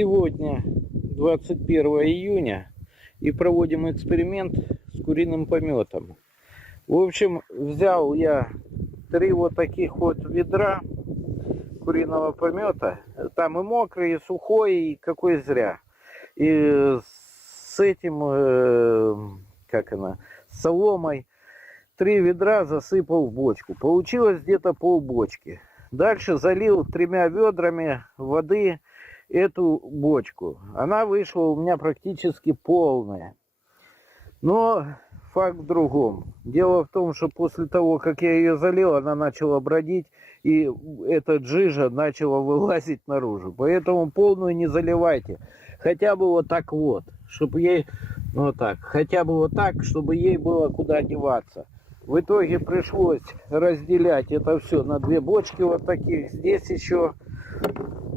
Сегодня 21 июня и проводим эксперимент с куриным пометом. В общем, взял я 3 вот таких вот ведра куриного помета. Там и мокрый, и сухой, и какой зря. И с этим, с соломой 3 ведра засыпал в бочку. Получилось где-то полбочки. Дальше залил 3 ведрами воды эту бочку. Она вышла у меня практически полная. Но факт в другом. Дело в том, что после того, как я ее залил, она начала бродить, и эта жижа начала вылазить наружу. Поэтому полную не заливайте. Хотя бы вот так вот, чтобы ей, хотя бы вот так, чтобы ей было куда деваться. В итоге пришлось разделять это все на 2 бочки вот таких. Здесь еще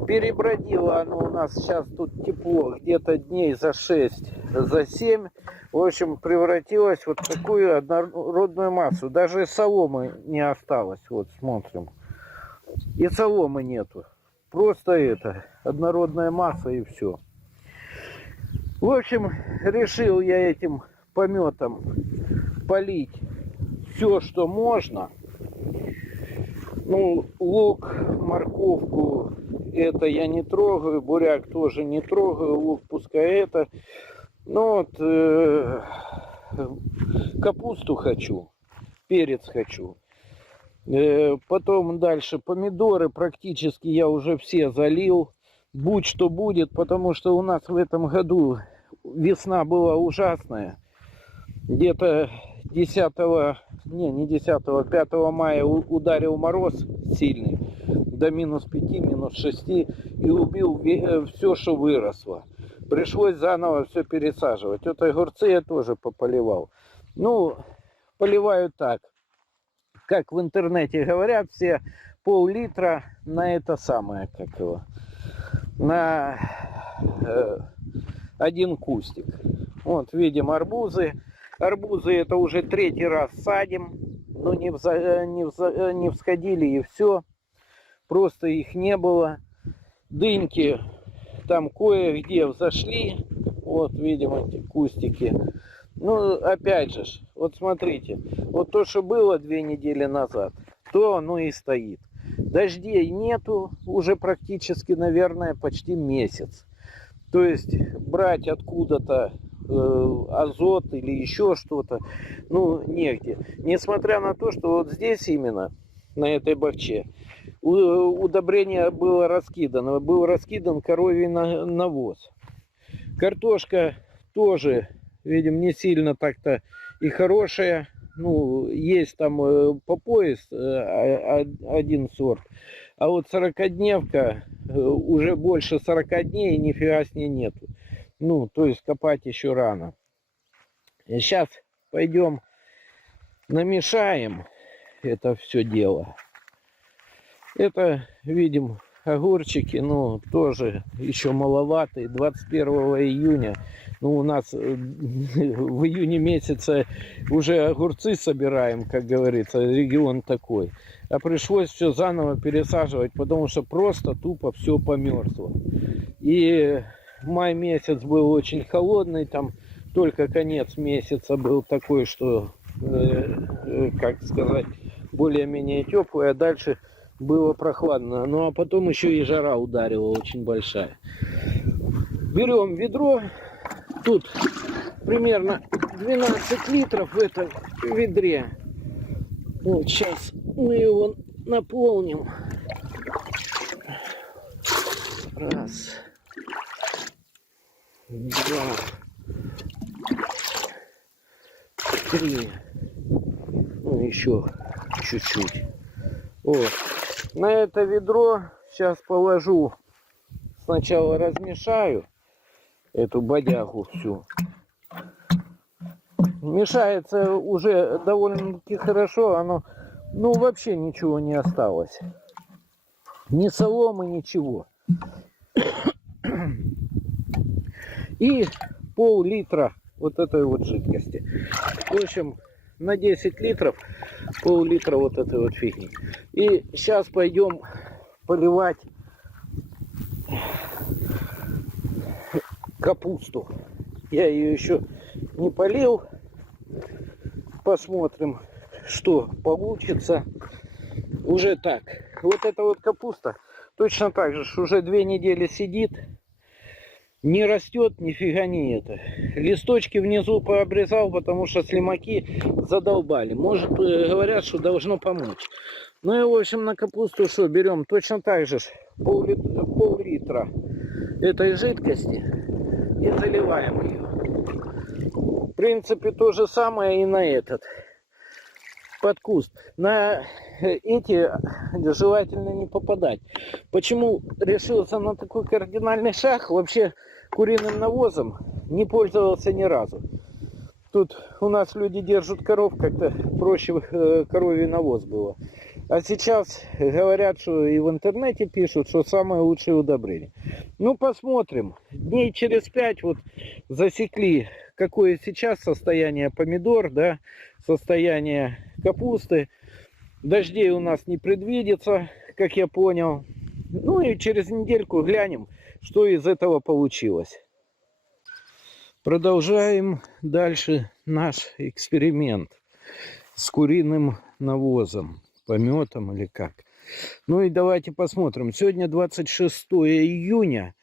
перебродило оно у нас сейчас тут тепло, где-то дней за 6, за 7. В общем, превратилось вот в такую однородную массу. Даже соломы не осталось. Вот смотрим. И соломы нету. Просто это, однородная масса и все. В общем, решил я этим пометом полить все, что можно. Ну, лук, морковку, это я не трогаю, буряк тоже не трогаю, лук пускай это. Ну вот, капусту хочу, перец хочу. Потом дальше помидоры практически я уже все залил. Будь что будет, потому что у нас в этом году весна была ужасная. Где-то 5 мая ударил мороз сильный, до -5, -6, и убил все, что выросло. Пришлось заново все пересаживать. Вот огурцы я тоже пополивал. Ну, поливаю так, как в интернете говорят все, пол-литра на это самое, на 1 кустик. Вот видим арбузы. Арбузы это уже 3-й раз садим, но не всходили и все. Просто их не было. Дыньки там кое-где взошли. Вот видим эти кустики. Ну опять же, вот смотрите. Вот то, что было 2 недели назад, то оно и стоит. Дождей нету уже практически, наверное, почти месяц. То есть брать откуда-то азот или еще что-то, ну, негде. Несмотря на то, что вот здесь именно, на этой бахче, удобрение было раскидано. Был раскидан коровий навоз. Картошка тоже, видим, не сильно так-то и хорошая. Ну, есть там по пояс 1 сорт. А вот 40-дневка уже больше 40 дней, нифига с ней нету. Ну, то есть копать еще рано. Сейчас пойдем намешаем это все дело. Это, видим, огурчики, ну, тоже еще маловатые. 21 июня. Ну, у нас в июне месяце уже огурцы собираем, как говорится, регион такой. А пришлось все заново пересаживать, потому что просто тупо все померзло. И май месяц был очень холодный, там только конец месяца был такой, что, более-менее теплый, а дальше было прохладно. Ну а потом еще и жара ударила очень большая. Берем ведро, тут примерно 12 литров в этом ведре. Вот сейчас мы его наполним. Раз. 2, 3, ну еще чуть-чуть. Вот. На это ведро сейчас положу, сначала размешаю эту бодягу всю. Мешается уже довольно-таки хорошо, оно, ну, вообще ничего не осталось. Ни соломы, ничего. И пол-литра вот этой вот жидкости. В общем, на 10 литров пол-литра вот этой вот фигни. И сейчас пойдем поливать капусту. Я ее еще не полил. Посмотрим, что получится. Уже так. Вот эта вот капуста точно так же, что уже 2 недели сидит. Не растет, нифига не это. Листочки внизу пообрезал, потому что слимаки задолбали. Может, говорят, что должно помочь. Ну и, в общем, на капусту что, берем точно так же пол-литра этой жидкости и заливаем ее. В принципе, то же самое и на этот под куст. На эти желательно не попадать. Почему решился на такой кардинальный шаг? Вообще куриным навозом не пользовался ни разу. Тут у нас люди держат коров, как-то проще коровий навоз было. А сейчас говорят, что и в интернете пишут, что самое лучшее удобрение. Ну, посмотрим. Дней через 5 вот засекли, какое сейчас состояние помидор, да, состояние капусты. Дождей у нас не предвидится, как я понял. Ну и через недельку глянем, что из этого получилось. Продолжаем дальше наш эксперимент с куриным навозом, пометом или как. Ну и давайте посмотрим. Сегодня 26 июня.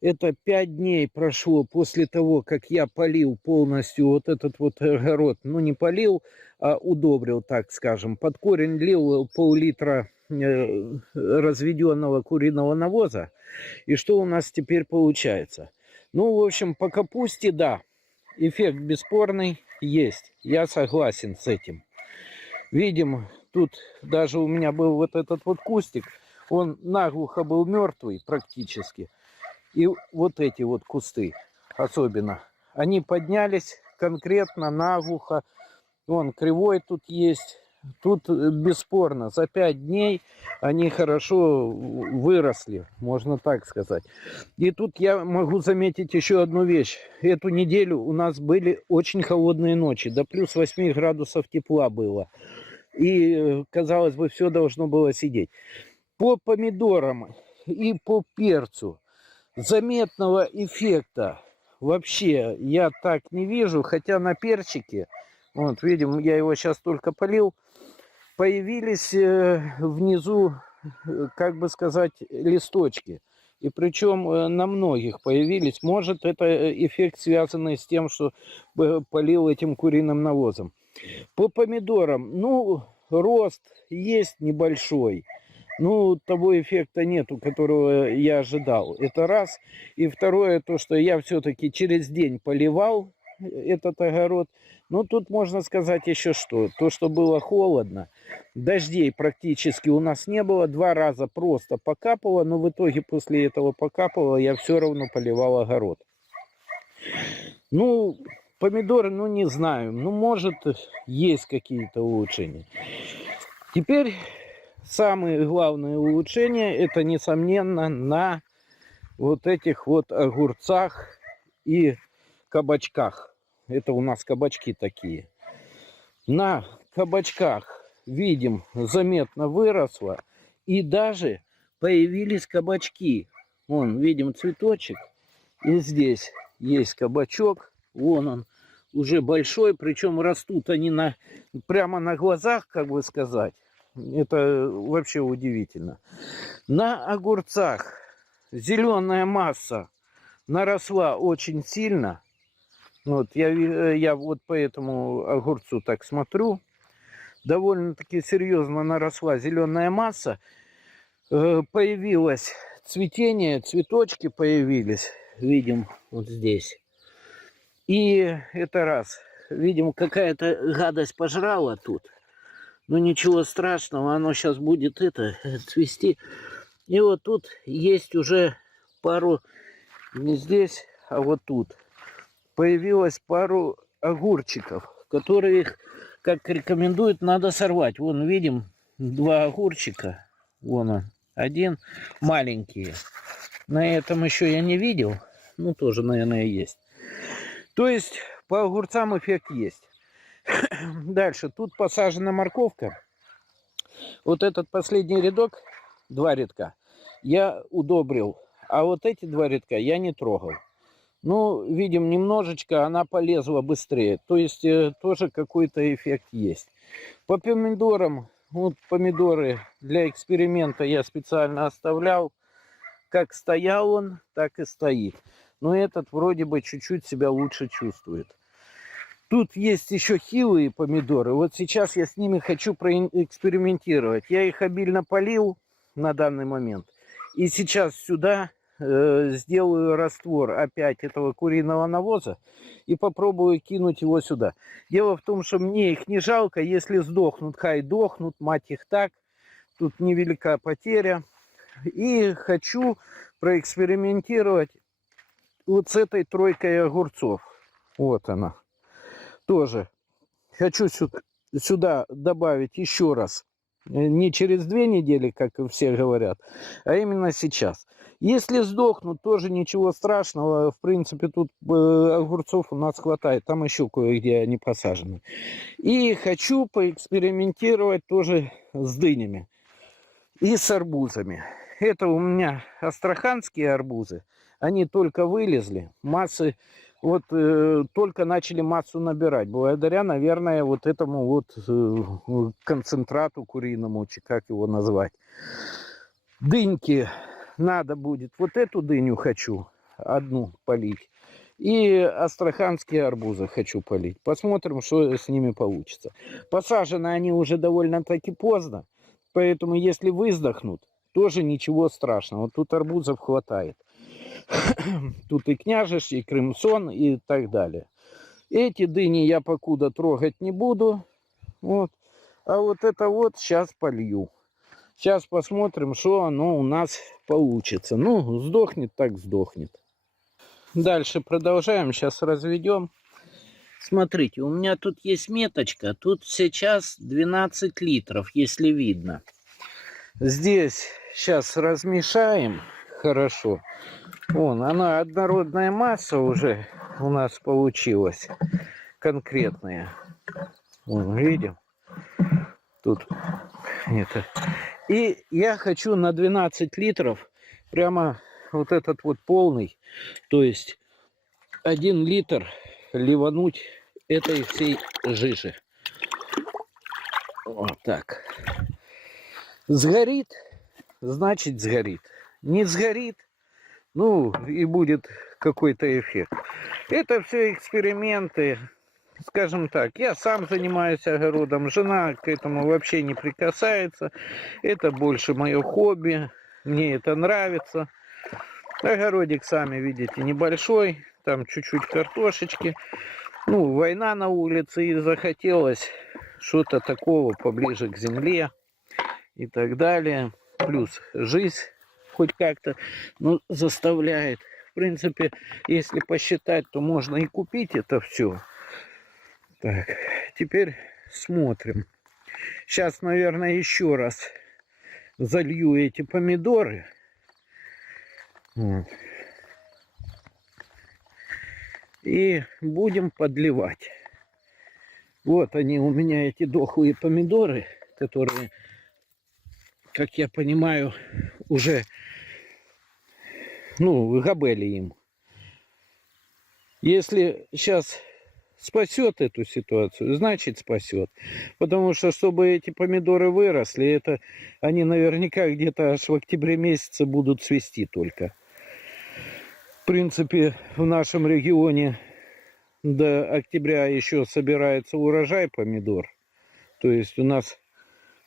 Это 5 дней прошло после того, как я полил полностью вот этот вот огород. Ну, не полил, а удобрил, так скажем. Под корень лил пол-литра разведенного куриного навоза. И что у нас теперь получается? Ну, в общем, по капусте, да, эффект бесспорный есть. Я согласен с этим. Видим, тут даже у меня был вот этот вот кустик. Он наглухо был мертвый практически. И вот эти вот кусты особенно. Они поднялись конкретно наглухо. Вон кривой тут есть. Тут бесспорно за 5 дней они хорошо выросли, можно так сказать. И тут я могу заметить еще одну вещь. Эту неделю у нас были очень холодные ночи. До плюс 8 градусов тепла было. И, казалось бы, все должно было сидеть. По помидорам и по перцу заметного эффекта вообще я так не вижу. Хотя на перчике, вот видим, я его сейчас только полил, появились внизу, как бы сказать, листочки. И причем на многих появились. Может, это эффект, связанный с тем, что полил этим куриным навозом. По помидорам, ну, рост есть небольшой. Ну, того эффекта нету, которого я ожидал. Это раз. И второе, то, что я все-таки через день поливал этот огород. Ну, тут можно сказать еще что. То, что было холодно, дождей практически у нас не было. 2 раза просто покапало, но в итоге после этого покапало я все равно поливал огород. Ну, помидоры, ну, не знаю. Ну, может, есть какие-то улучшения. Теперь самые главные улучшения, это, несомненно, на вот этих вот огурцах и кабачках. Это у нас кабачки такие. На кабачках, видим, заметно выросло. И даже появились кабачки. Вон, видим цветочек. И здесь есть кабачок. Вон он, уже большой. Причем растут они прямо на глазах, как бы сказать. Это вообще удивительно. На огурцах зеленая масса наросла очень сильно. Вот, я вот по этому огурцу так смотрю. Довольно-таки серьезно наросла зеленая масса. Появилось цветение, цветочки появились. Видим вот здесь. И это раз. Видим, какая-то гадость пожрала тут. Но ничего страшного, оно сейчас будет цвести. И вот тут есть уже пару, не здесь, а вот тут. Появилось пару огурчиков, которые, как рекомендуют, надо сорвать. Вон, видим, 2 огурчика. Вон он, один маленький. На этом еще я не видел. Ну, тоже, наверное, есть. То есть, по огурцам эффект есть. Дальше, тут посажена морковка. Вот этот последний рядок, 2 рядка, я удобрил. А вот эти 2 рядка я не трогал. Ну, видим, немножечко она полезла быстрее. То есть тоже какой-то эффект есть. По помидорам, вот помидоры для эксперимента я специально оставлял. Как стоял он, так и стоит. Но этот вроде бы чуть-чуть себя лучше чувствует. Тут есть еще хилые помидоры. Вот сейчас я с ними хочу проэкспериментировать. Я их обильно полил на данный момент. И сейчас сюда сделаю раствор опять этого куриного навоза и попробую кинуть его сюда. Дело в том, что мне их не жалко. Если сдохнут, хай дохнут, мать их так. Тут невелика потеря. И хочу проэкспериментировать вот с этой тройкой огурцов. Вот она. Тоже хочу сюда добавить еще раз. Не через 2 недели, как все говорят, а именно сейчас. Если сдохнут, тоже ничего страшного. В принципе, тут огурцов у нас хватает. Там еще кое-где они посажены. И хочу поэкспериментировать тоже с дынями и с арбузами. Это у меня астраханские арбузы. Они только вылезли. Массы вот только начали массу набирать. Благодаря, наверное, вот этому вот концентрату куриному, как его назвать. Дыньки надо будет. Вот эту дыню хочу одну полить. И астраханские арбузы хочу полить. Посмотрим, что с ними получится. Посажены они уже довольно-таки поздно. Поэтому, если выздохнут, тоже ничего страшного. Тут арбузов хватает. Тут и княжич, и кремсон, и так далее. Эти дыни я покуда трогать не буду. Вот. А вот это вот сейчас полью. Сейчас посмотрим, что оно у нас получится. Ну, сдохнет, так сдохнет. Дальше продолжаем. Сейчас разведем. Смотрите, у меня тут есть меточка. Тут сейчас 12 литров, если видно. Здесь сейчас размешаем хорошо. Вон, она однородная масса уже у нас получилась. Конкретная. Вон, видим? Тут это. И я хочу на 12 литров прямо вот этот вот полный, то есть 1 литр ливануть этой всей жижи. Вот так. Сгорит, значит сгорит. Не сгорит, ну и будет какой-то эффект. Это все эксперименты. Скажем так, я сам занимаюсь огородом, жена к этому вообще не прикасается. Это больше мое хобби, мне это нравится. Огородик, сами видите, небольшой, там чуть-чуть картошечки. Ну, война на улице, и захотелось что-то такого поближе к земле и так далее. Плюс жизнь хоть как-то, ну, заставляет. В принципе, если посчитать, то можно и купить это все. Так, теперь смотрим. Сейчас, наверное, еще раз залью эти помидоры. Вот. И будем подливать. Вот они у меня, эти дохлые помидоры, которые, как я понимаю, уже, ну, габели им. Если сейчас спасет эту ситуацию, значит спасет. Потому что, чтобы эти помидоры выросли, это они наверняка где-то аж в октябре месяце будут цвести только. В принципе, в нашем регионе до октября еще собирается урожай помидор. То есть у нас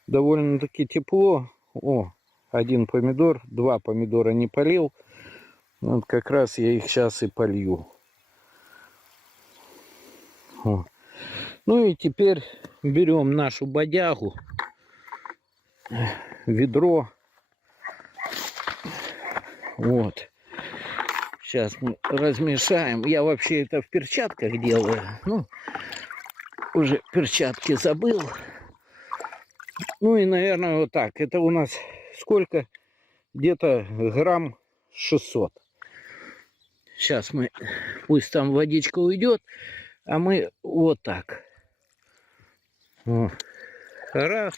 довольно-таки тепло. О, 1 помидор, 2 помидора не полил. Вот как раз я их сейчас и полью. О. Ну и теперь берем нашу бодягу, ведро. Вот. Сейчас мы размешаем. Я вообще это в перчатках делаю. Ну, уже перчатки забыл. Ну и, наверное, вот так. Это у нас сколько? Где-то грамм 600. Сейчас мы, пусть там водичка уйдет, а мы вот так. Вот. Раз.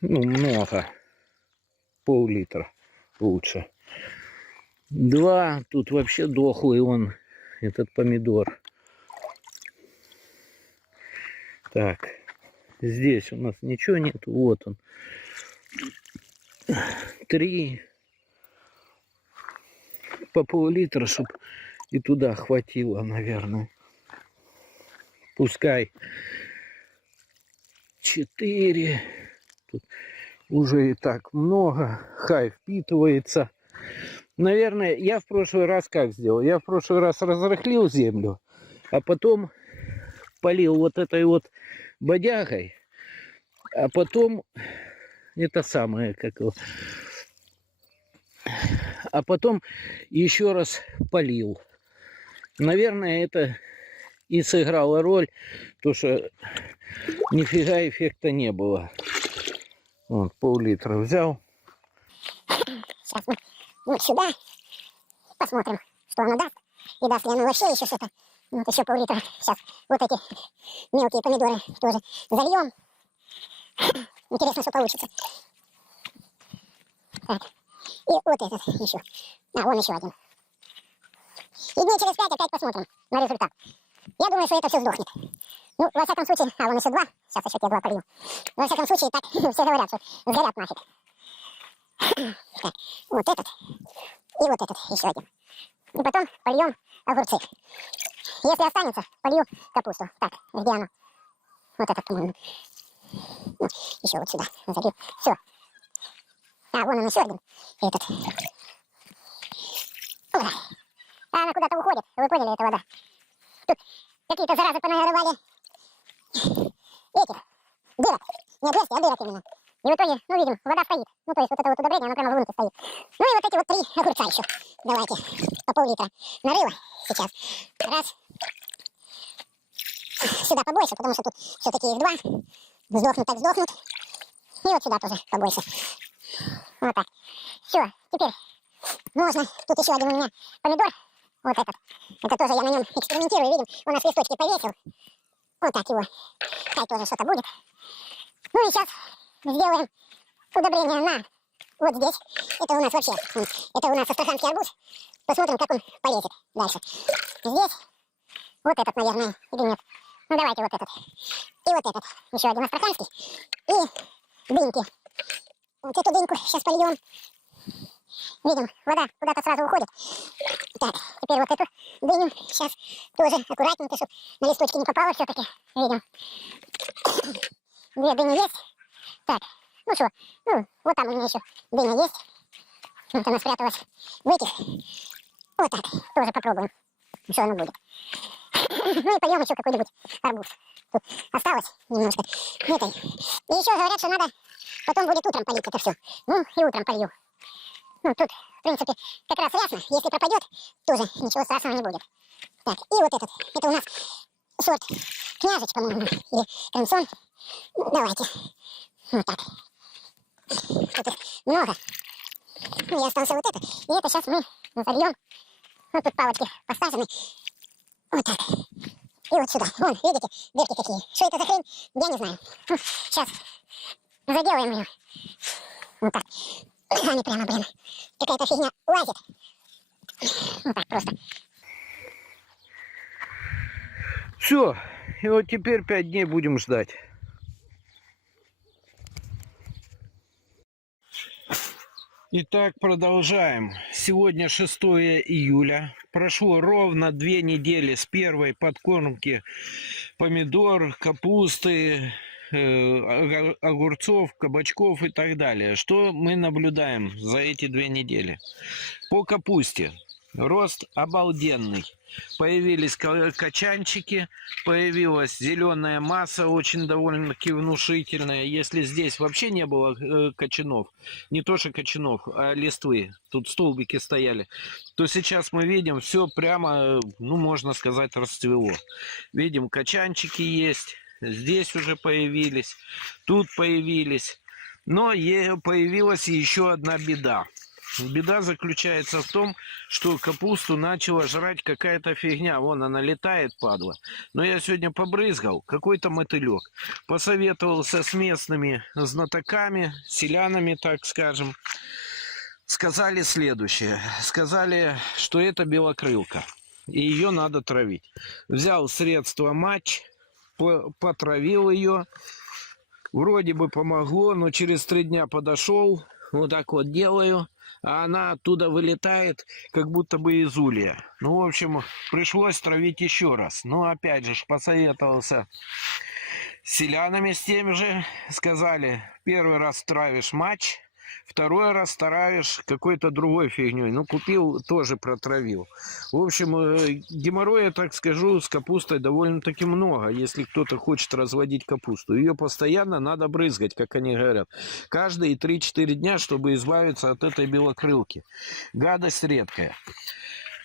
Ну, много. Пол-литра лучше. Два. Тут вообще дохлый он, этот помидор. Так. Здесь у нас ничего нет. Вот он. 3. По пол-литра, чтобы и туда хватило, наверное. Пускай 4. Тут уже и так много. Хай впитывается. Наверное, я в прошлый раз как сделал? Я в прошлый раз разрыхлил землю, а потом полил вот этой вот бодягой, а потом это самое, как его, а потом еще раз полил. Наверное, это и сыграло роль, то что нифига эффекта не было. Вот, пол-литра взял. Сейчас мы вот сюда посмотрим, что оно даст. И даст ли оно вообще еще что-то. Вот еще пол-литра. Сейчас вот эти мелкие помидоры тоже зальем. Интересно, что получится. Так. И вот этот еще. А, вон еще один. И дней через 5 опять посмотрим на результат. Я думаю, что это все сдохнет. Ну, во всяком случае, вон еще 2. Сейчас еще те 2 полью. Во всяком случае, так все говорят, что сгорят нафиг. Так, вот этот. И вот этот еще один. И потом польем огурцы. Если останется, полью капусту. Так, где оно? Вот этот, по-моему. Еще вот сюда залью. Все. А, вон он еще один. Этот. Ой. А она куда-то уходит. Вы поняли, эта вода? Тут какие-то заразы понарывали. Этих. Дырок. Не отверстий, а дырок именно. И в итоге, ну, видим, вода стоит. Ну, то есть вот это вот удобрение, оно прямо в лунке стоит. Ну и вот эти вот 3 огурца еще. Давайте. По пол-литра. Нарыла сейчас. Раз. Сюда побольше, потому что тут все-таки их 2. Сдохнут так сдохнут. И вот сюда тоже побольше. Вот так. Все, теперь можно. Тут еще один у меня помидор. Вот этот. Это тоже я на нем экспериментирую. Видим, он на листочке повесил. Вот так его. Хай тоже что-то будет. Ну и сейчас сделаем удобрение на вот здесь. Это у нас вообще, это у нас астраханский арбуз. Посмотрим, как он полезет дальше. Здесь вот этот, наверное, или нет. Ну давайте вот этот. И вот этот. Еще один астраханский. И дыньки. Вот эту дыньку сейчас польем. Видим, вода куда-то сразу уходит. Так, теперь вот эту дыню сейчас тоже аккуратненько, чтобы на листочки не попало все-таки. Видим. 2 дыни есть. Так, ну что, ну вот там у меня еще дыня есть. Вот она спряталась в этих. Вот так, тоже попробуем, что оно будет. Ну и польем еще какой-нибудь арбуз. Тут осталось немножко этой. И еще говорят, что надо потом будет утром полить это все. Ну и утром полью. Ну тут, в принципе, как раз ясно. Если пропадет, тоже ничего страшного не будет. Так, и вот этот. Это у нас сорт княжич, по-моему, или консон. Давайте. Вот так. Тут их много. Ну и остался вот это. И это сейчас мы зальем. Вот тут палочки посажены. Вот так. И вот сюда. Вон, видите, дырки какие. Что это за хрень? Я не знаю. Ну, сейчас заделаем ее. Вот так. Они прямо, блин, какая-то фигня лазит. Вот так просто. Все. И вот теперь 5 дней будем ждать. Итак, продолжаем. Сегодня 6 июля. Прошло ровно 2 недели с первой подкормки помидор, капусты, огурцов, кабачков и так далее. Что мы наблюдаем за эти 2 недели? По капусте рост обалденный. Появились качанчики, появилась зеленая масса, очень довольно-таки внушительная. Если здесь вообще не было качанов, не то что качанов, а листвы, тут столбики стояли, то сейчас мы видим, все прямо, ну, можно сказать, расцвело. Видим, качанчики есть, здесь уже появились, тут появились. Но появилась еще одна беда. Беда заключается в том, что капусту начала жрать какая-то фигня. Вон она летает, падла. Но я сегодня побрызгал. Какой-то мотылек. Посоветовался с местными знатоками, селянами, так скажем. сказали следующее. Сказали, что это белокрылка, и ее надо травить. Взял средство матч, потравил ее. Вроде бы помогло, но через 3 дня подошел, вот так вот делаю, а она оттуда вылетает, как будто бы из улья. Ну, в общем, пришлось травить еще раз. Но опять же, посоветовался с селянами с теми же. Сказали, первый раз травишь матч, второй раз травишь какой-то другой фигней. Ну, купил, тоже протравил. В общем, геморроя, так скажу, с капустой довольно-таки много, если кто-то хочет разводить капусту. Ее постоянно надо брызгать, как они говорят. Каждые 3-4 дня, чтобы избавиться от этой белокрылки. Гадость редкая.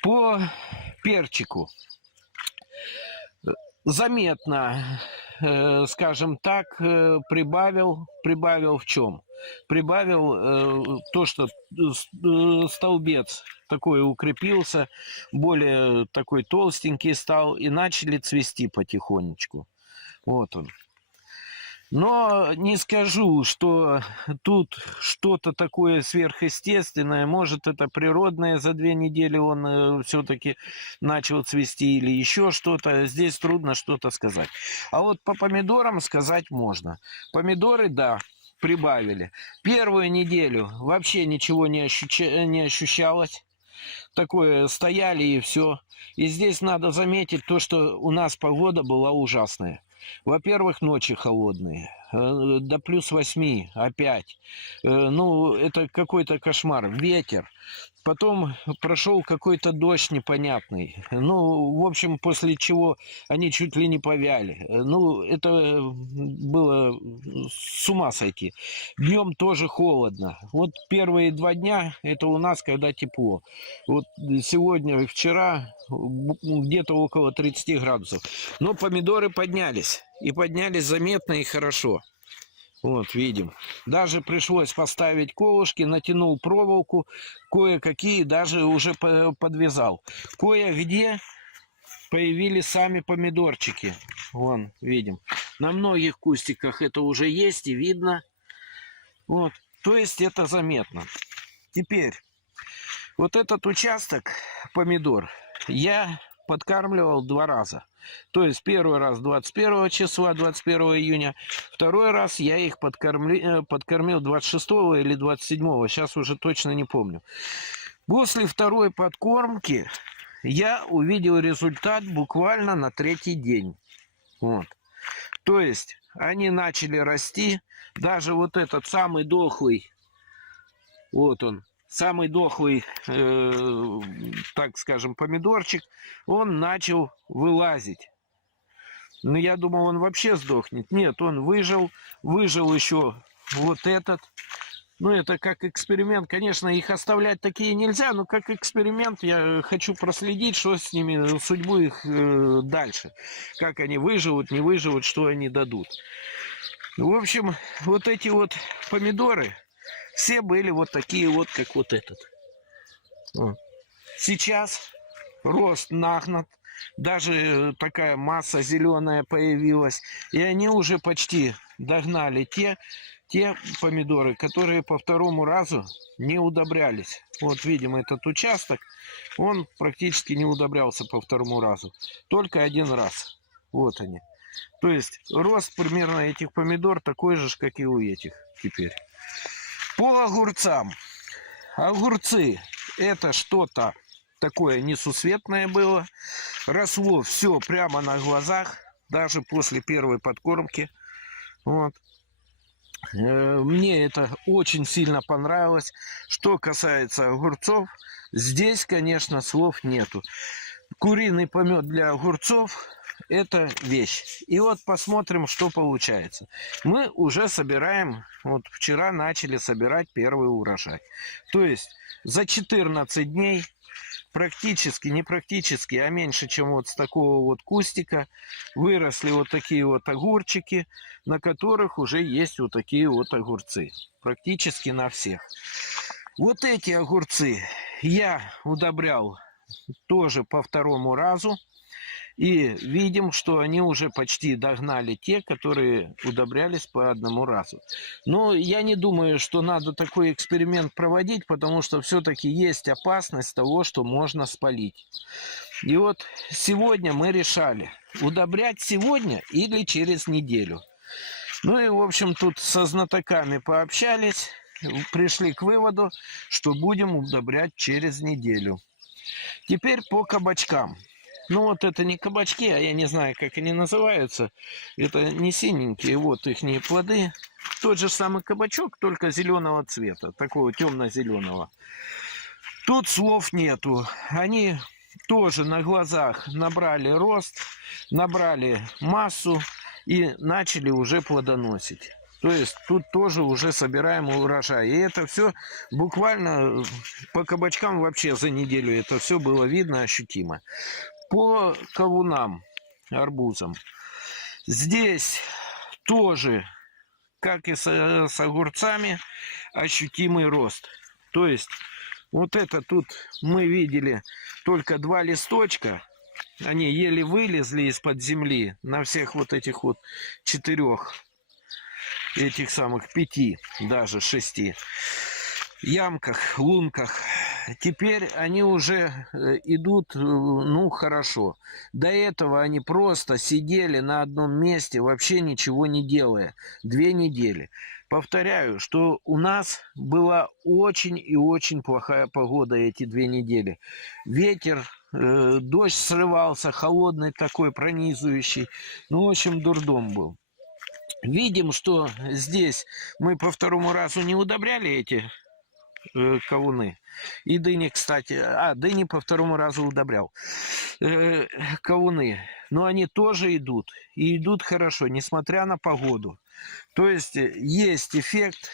По перчику. Заметно, скажем так, прибавил в чем? Прибавил то, что столбец такой укрепился, более такой толстенький стал, и начали цвести потихонечку. Вот он. Но не скажу, что тут что-то такое сверхъестественное. Может, это природное, за 2 недели он все-таки начал цвести, или еще что-то. Здесь трудно что-то сказать. А вот по помидорам сказать можно. Помидоры, да, прибавили. Первую неделю вообще ничего не ощущалось. Такое стояли и все. И здесь надо заметить то, что у нас погода была ужасная. Во-первых, ночи холодные, до +8 опять. Ну, это какой-то кошмар. Ветер. Потом прошел какой-то дождь непонятный. Ну, в общем, после чего они чуть ли не повяли. Ну, это было с ума сойти. Днем тоже холодно. Вот первые 2 дня это у нас, когда тепло. Вот сегодня и вчера где-то около 30 градусов. Но помидоры поднялись. И поднялись заметно и хорошо. Вот, видим. Даже пришлось поставить колышки, натянул проволоку, кое-какие даже уже подвязал. Кое-где появились сами помидорчики. Вон, видим. На многих кустиках это уже есть и видно. Вот, то есть это заметно. Теперь, вот этот участок помидор я подкармливал 2 раза. То есть первый раз 21 числа, 21 июня, второй раз я их подкормил 26 или 27, сейчас уже точно не помню. После второй подкормки я увидел результат буквально на 3-й день. Вот. То есть они начали расти, даже вот этот самый дохлый, вот он, самый дохлый, так скажем, помидорчик, он начал вылазить. Но я думал, он вообще сдохнет. Нет, он выжил еще вот этот. Ну, это как эксперимент. Конечно, их оставлять такие нельзя, но как эксперимент я хочу проследить, что с ними, судьбу их дальше. Как они выживут, не выживут, что они дадут. В общем, вот эти вот помидоры все были вот такие вот, как вот этот. Сейчас рост нагнат, даже такая масса зеленая появилась, и они уже почти догнали те помидоры, которые по второму разу не удобрялись. Вот видим этот участок, он практически не удобрялся по второму разу, только 1 раз. Вот они. То есть рост примерно этих помидор такой же, как и у этих теперь. По огурцам. Огурцы это что-то такое несусветное было. Росло все прямо на глазах, даже после первой подкормки. Вот. Мне это очень сильно понравилось. Что касается огурцов, здесь, конечно, слов нету. Куриный помет для огурцов – это вещь. И вот посмотрим, что получается. Мы уже собираем, вот вчера начали собирать первый урожай. То есть за 14 дней практически, не практически, а меньше, чем вот с такого вот кустика, выросли вот такие вот огурчики, на которых уже есть вот такие вот огурцы. Практически на всех. Вот эти огурцы я удобрял тоже по 2-му разу. И видим, что они уже почти догнали те, которые удобрялись по одному разу. Но я не думаю, что надо такой эксперимент проводить, потому что все-таки есть опасность того, что можно спалить. И вот сегодня мы решали, удобрять сегодня или через неделю. Ну и, в общем, тут со знатоками пообщались, пришли к выводу, что будем удобрять через неделю. Теперь по кабачкам. Ну вот это не кабачки, а я не знаю, как они называются. Это не синенькие, вот их плоды. Тот же самый кабачок, только зеленого цвета, такого темно-зеленого. Тут слов нету. Они тоже на глазах набрали рост, набрали массу и начали уже плодоносить. То есть тут тоже уже собираем урожай. И это все буквально по кабачкам вообще за неделю это все было видно, ощутимо. По кавунам, арбузам. Здесь тоже, как и с огурцами, ощутимый рост. То есть вот это тут мы видели только 2 листочка. Они еле вылезли из-под земли на всех вот этих вот 4, этих самых 5, даже 6 ямках, лунках. Теперь они уже идут, ну, хорошо. До этого они просто сидели на одном месте, вообще ничего не делая. 2 недели. Повторяю, что у нас была очень и очень плохая погода эти 2 недели. Ветер, дождь срывался, холодный такой, пронизывающий. Ну, в общем, дурдом был. Видим, что здесь мы по 2-му разу не удобряли эти кавуны. И дыни, кстати. Дыни по 2-му разу удобрял. Кавуны. Но они тоже идут. И идут хорошо, несмотря на погоду. То есть эффект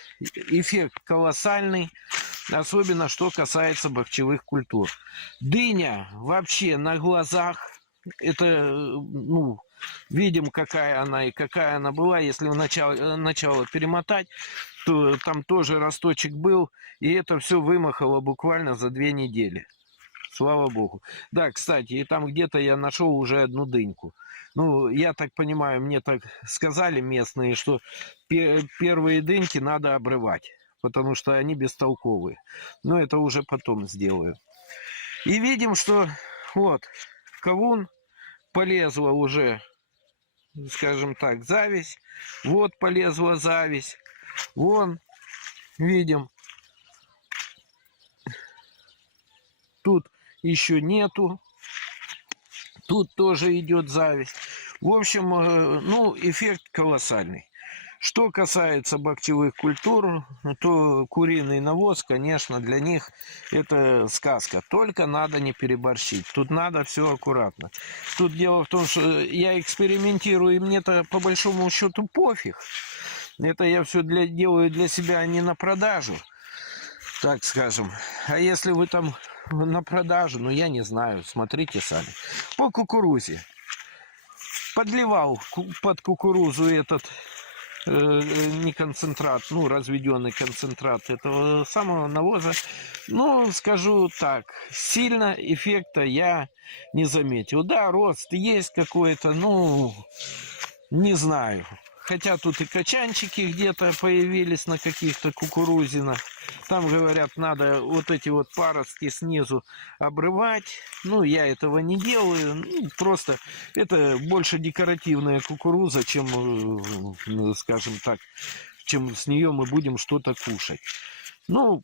колоссальный. Особенно, что касается бахчевых культур. Дыня вообще на глазах. Это, ну, видим, какая она и какая она была. Если в начало перемотать, то там тоже росточек был. И это все вымахало буквально за 2 недели. Слава богу. Да, кстати, и там где-то я нашел уже одну дыньку. Ну, я так понимаю, мне так сказали местные, что первые дыньки надо обрывать, потому что они бестолковые. Но это уже потом сделаю. И видим, что вот кавун полезла уже, скажем так, зависть. Вот полезла зависть. Вон, видим. Тут еще нету. Тут тоже идет зависть. В общем, ну, эффект колоссальный. Что касается бахчевых культур, то куриный навоз, конечно, для них это сказка. Только надо не переборщить. Тут надо все аккуратно. Тут дело в том, что я экспериментирую, и мне-то по большому счету пофиг. Это я все делаю для себя, а не на продажу, так скажем. А если вы там на продажу, ну я не знаю, смотрите сами. По кукурузе. Подливал под кукурузу этот не концентрат, ну разведенный концентрат этого самого навоза. Ну, скажу так, сильно эффекта я не заметил. Да, рост есть какой-то, ну, не знаю. Хотя тут и качанчики где-то появились на каких-то кукурузинах. Там, говорят, надо вот эти вот паростки снизу обрывать. Ну, я этого не делаю. Ну, просто это больше декоративная кукуруза, чем, скажем так, чем с нее мы будем что-то кушать. Ну,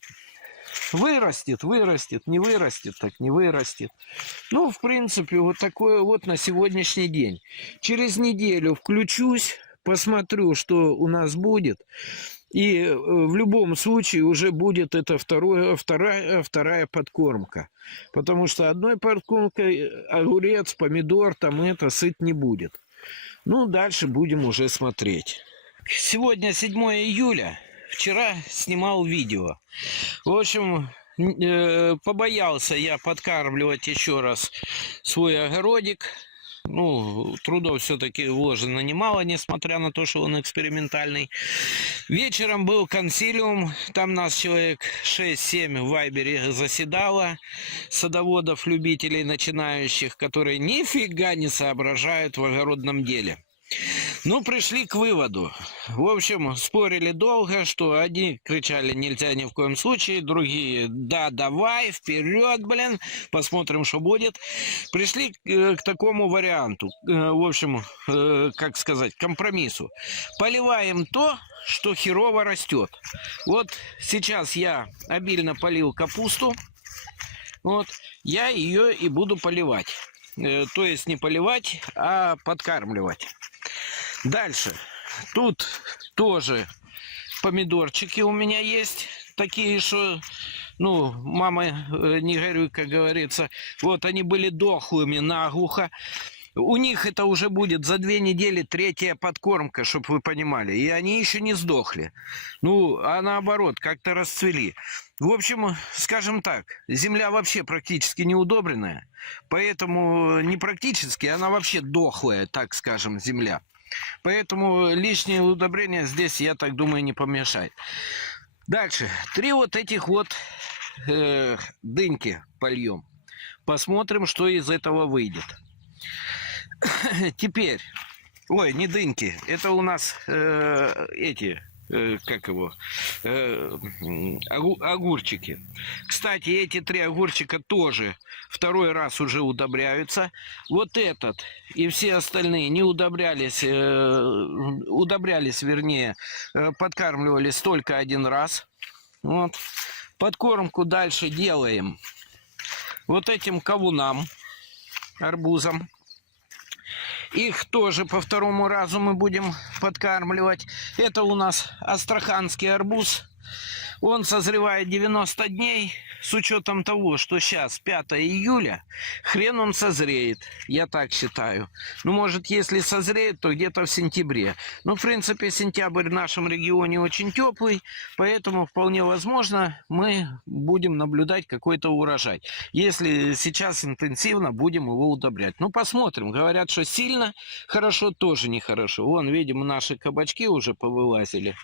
вырастет, не вырастет, так не вырастет. Ну, в принципе, вот такое вот на сегодняшний день. Через неделю включусь, посмотрю, что у нас будет. И в любом случае уже будет это вторая подкормка. Потому что одной подкормкой огурец, помидор, там это сыт не будет. Ну, дальше будем уже смотреть. Сегодня 7 июля. Вчера снимал видео. В общем, побоялся я подкармливать еще раз свой огородик. Ну, трудов все-таки вложено немало, несмотря на то, что он экспериментальный. Вечером был консилиум, там нас человек 6-7 в Вайбере заседало, садоводов, любителей, начинающих, которые нифига не соображают в огородном деле. Ну, пришли к выводу. В общем, спорили долго, что одни кричали нельзя ни в коем случае, другие да, давай, вперед, блин, посмотрим, что будет. Пришли к такому варианту, в общем, как сказать, компромиссу. Поливаем то, что херово растет. Вот сейчас я обильно полил капусту, вот, я ее и буду поливать. То есть не поливать, а подкармливать. Дальше. Тут тоже помидорчики у меня есть. Такие, что, ну, мама, не горюй, как говорится. Вот они были дохлыми наглухо. У них это уже будет за 2 недели 3-я подкормка, чтобы вы понимали. И они еще не сдохли. Ну, а наоборот, как-то расцвели. В общем, скажем так, земля вообще практически неудобренная. Поэтому не практически, она вообще дохлая, так скажем, земля. Поэтому лишнее удобрение здесь, я так думаю, не помешает. Дальше. 3 вот этих вот дыньки польем. Посмотрим, что из этого выйдет. Теперь. Ой, не дыньки. Это у нас эти... как его, огурчики. Кстати, эти 3 огурчика тоже 2-й раз уже удобряются. Вот этот и все остальные не удобрялись, вернее, подкармливались только 1 раз. Вот. Подкормку дальше делаем вот этим кавунам, арбузам. Их тоже по 2-му разу мы будем подкармливать. Это у нас астраханский арбуз. Он созревает 90 дней. С учетом того, что сейчас 5 июля, хрен он созреет. Я так считаю. Ну, может, если созреет, то где-то в сентябре. Но, в принципе, сентябрь в нашем регионе очень теплый. Поэтому, вполне возможно, мы будем наблюдать какой-то урожай. Если сейчас интенсивно будем его удобрять. Ну, посмотрим. Говорят, что сильно хорошо, тоже нехорошо. Вон, видимо, наши кабачки уже повылазили.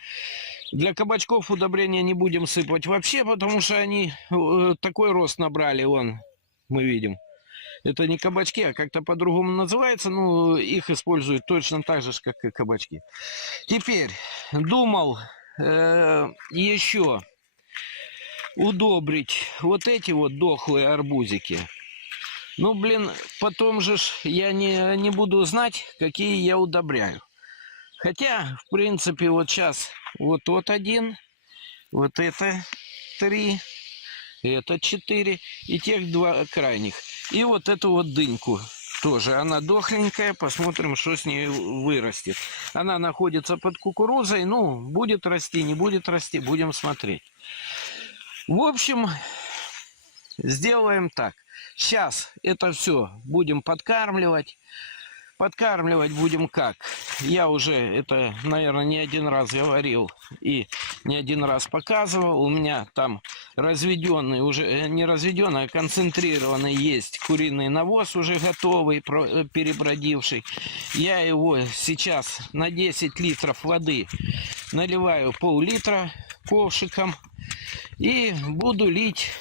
Для кабачков удобрения не будем сыпать вообще, потому что они такой рост набрали, вон, мы видим. Это не кабачки, а как-то по-другому называется, но их используют точно так же, как и кабачки. Теперь думал еще удобрить вот эти вот дохлые арбузики. Ну, блин, потом же я не буду знать, какие я удобряю. Хотя, в принципе, вот сейчас вот тот 1, вот это 3, это 4 и тех 2 крайних. И вот эту вот дыньку тоже. Она дохленькая, посмотрим, что с ней вырастет. Она находится под кукурузой, ну, будет расти, не будет расти, будем смотреть. В общем, сделаем так. Сейчас это все будем подкармливать. Подкармливать будем как? Я уже это, наверное, не 1 раз говорил и не 1 раз показывал. У меня там разведенный, уже не разведенный, а концентрированный есть куриный навоз, уже готовый, перебродивший. Я его сейчас на 10 литров воды наливаю пол-литра ковшиком и буду лить,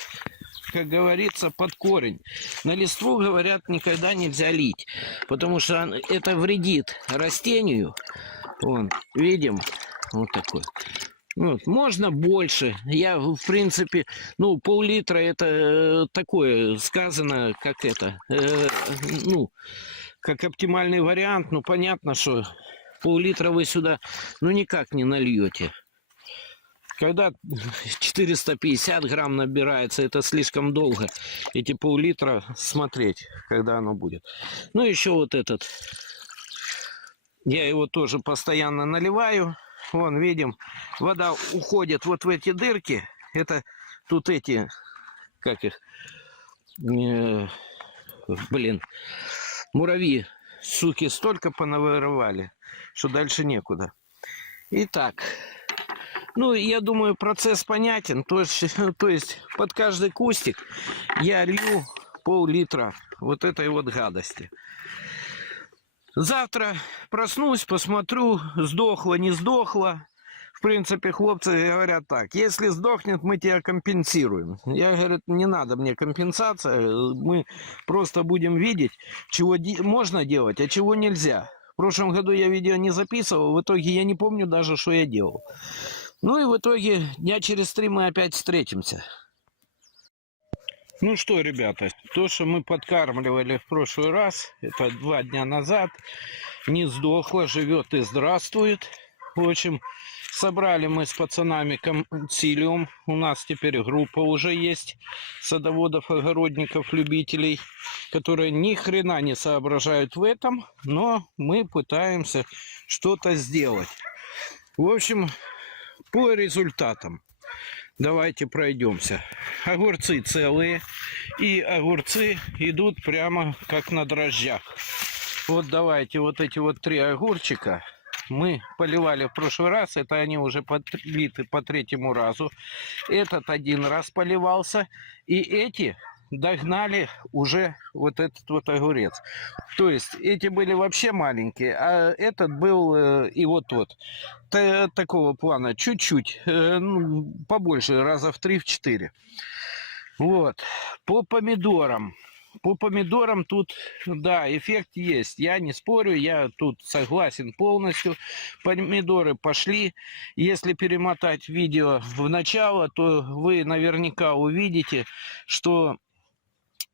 как говорится, под корень. На листву, говорят, никогда нельзя лить, потому что это вредит растению. Вон, видим, вот такой. Вот, можно больше. Я, в принципе, ну, пол-литра это такое, сказано, как это, ну, как оптимальный вариант. Ну, понятно, что пол-литра вы сюда, ну, никак не нальете. Когда 450 грамм набирается, это слишком долго. Эти пол-литра смотреть, когда оно будет. Ну, еще вот этот. Я его тоже постоянно наливаю. Вон, видим, вода уходит вот в эти дырки. Это тут эти, как их, блин, муравьи, суки, столько понавырывали, что дальше некуда. Итак. Ну, я думаю, процесс понятен. То есть под каждый кустик я лью пол-литра вот этой вот гадости. Завтра проснусь, посмотрю, сдохло, не сдохло. В принципе, хлопцы говорят так: если сдохнет, мы тебя компенсируем. Я говорю, не надо мне компенсация, мы просто будем видеть, чего можно делать, а чего нельзя. В прошлом году я видео не записывал, в итоге я не помню даже, что я делал. Ну и в итоге дня через 3 мы опять встретимся. Ну что, ребята, то, что мы подкармливали в прошлый раз, это 2 дня назад, не сдохло, живет и здравствует. В общем, собрали мы с пацанами консилиум. У нас теперь группа уже есть садоводов, огородников, любителей, которые ни хрена не соображают в этом, но мы пытаемся что-то сделать. В общем, по результатам давайте пройдемся. Огурцы целые, и огурцы идут прямо как на дрожжах. Вот давайте вот эти вот 3 огурчика мы поливали в прошлый раз, это они уже политы по 3-му разу. Этот 1 раз поливался, и эти догнали уже вот этот вот огурец. То есть эти были вообще маленькие, а этот был и вот тот. Такого плана чуть-чуть, ну, побольше, раза в 3-4. Вот. По помидорам. По помидорам тут, да, эффект есть. Я не спорю, я тут согласен полностью. Помидоры пошли. Если перемотать видео в начало, то вы наверняка увидите, что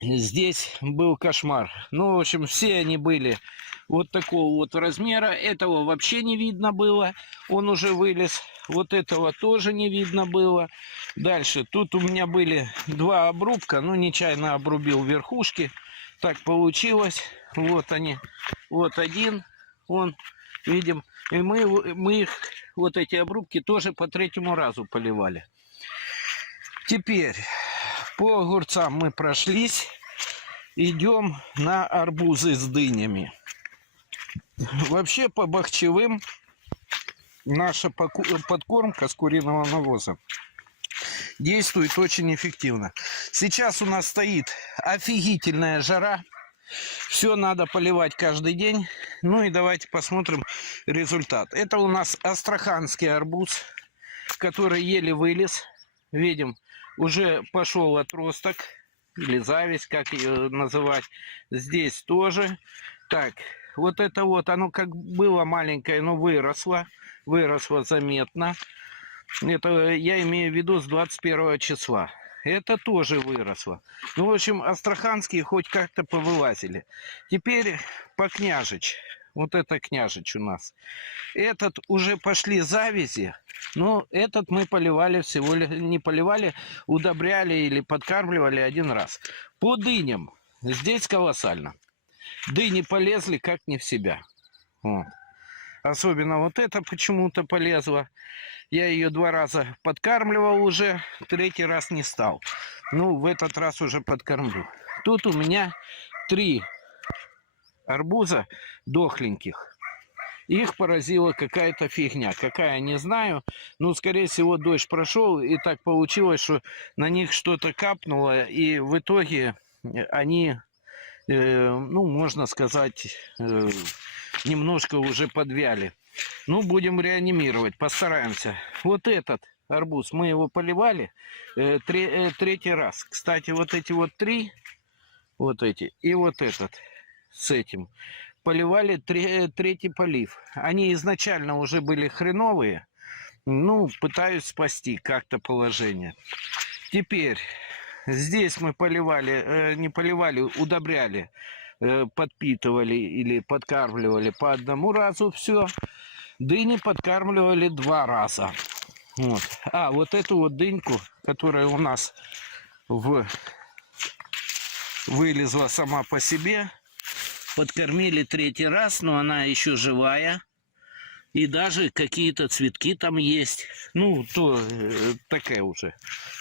здесь был кошмар. Ну, в общем, все они были вот такого вот размера. Этого вообще не видно было. Он уже вылез. Вот этого тоже не видно было. Дальше. Тут у меня были 2 обрубка. Ну, нечаянно обрубил верхушки. Так получилось. Вот они. Вот один. Он, видим. И мы их, вот эти обрубки, тоже по 3-му разу поливали. Теперь по огурцам мы прошлись. Идем на арбузы с дынями. Вообще по бахчевым наша подкормка с куриного навоза действует очень эффективно. Сейчас у нас стоит офигительная жара. Все надо поливать каждый день. Ну и давайте посмотрим результат. Это у нас астраханский арбуз, который еле вылез. Видим, уже пошел отросток. Или зависть, как ее называть. Здесь тоже. Так, вот это вот, оно как было маленькое, но выросло. Выросло заметно. Это я имею в виду с 21 числа. Это тоже выросло. Ну, в общем, астраханские хоть как-то повылазили. Теперь по княжич. Вот это княжич у нас. Этот уже пошли завязи. Но этот мы поливали всего лишь, не поливали, удобряли или подкармливали 1 раз. По дыням здесь колоссально. Дыни полезли как не в себя. Вот. Особенно вот это почему-то полезла. Я ее 2 раза подкармливал уже, 3-й раз не стал. Ну, в этот раз уже подкормлю. Тут у меня 3 арбуза дохленьких. Их поразила какая-то фигня. Какая, не знаю. Ну, скорее всего, дождь прошел, и так получилось, что на них что-то капнуло, и в итоге они, ну, можно сказать, немножко уже подвяли. Ну, будем реанимировать, постараемся. Вот этот арбуз, мы его поливали 3-й раз. Кстати, вот эти вот 3, вот эти, и вот этот с этим, поливали 3-й полив. Они изначально уже были хреновые. Ну, пытаюсь спасти как-то положение. Теперь здесь мы поливали, не поливали, удобряли, подпитывали или подкармливали по 1 разу все. Дыни подкармливали 2 раза. Вот. А вот эту вот дыньку, которая у нас вылезла сама по себе, подкормили 3-й раз, но она еще живая. И даже какие-то цветки там есть. Ну, то такая уже.